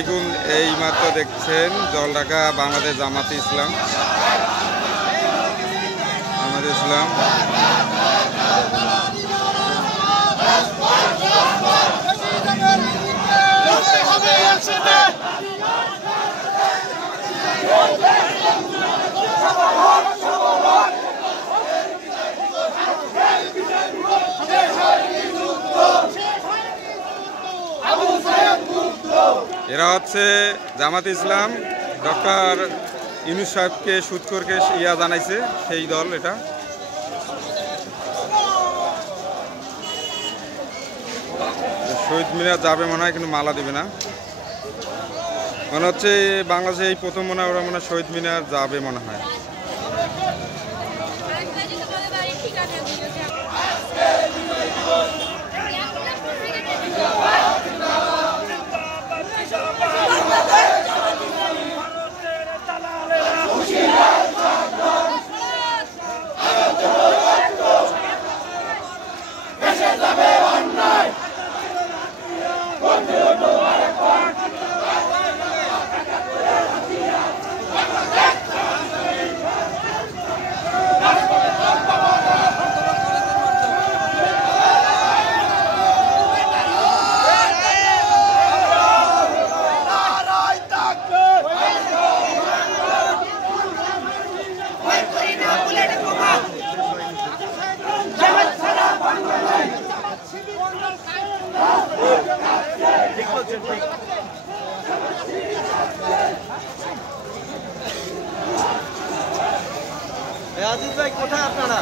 দেখুন এই মাত্র দেখছেন জলঢাকা বাংলাদেশ জামাতে ইসলাম এরা হচ্ছে জামাতে ইসলাম ডক্টর ইউনূস সাহেবকে সুৎখোরকে জানাইছে সেই দল। এটা শহীদ মিনার যাবে মনে হয়, কিন্তু মালা দিবে না মনে হচ্ছে। বাংলাদেশে এই প্রথম মনে হয় ওরা মনে হয় শহীদ মিনার যাবে মনে হয়। আজিজ ভাই কোথায় আপনারা?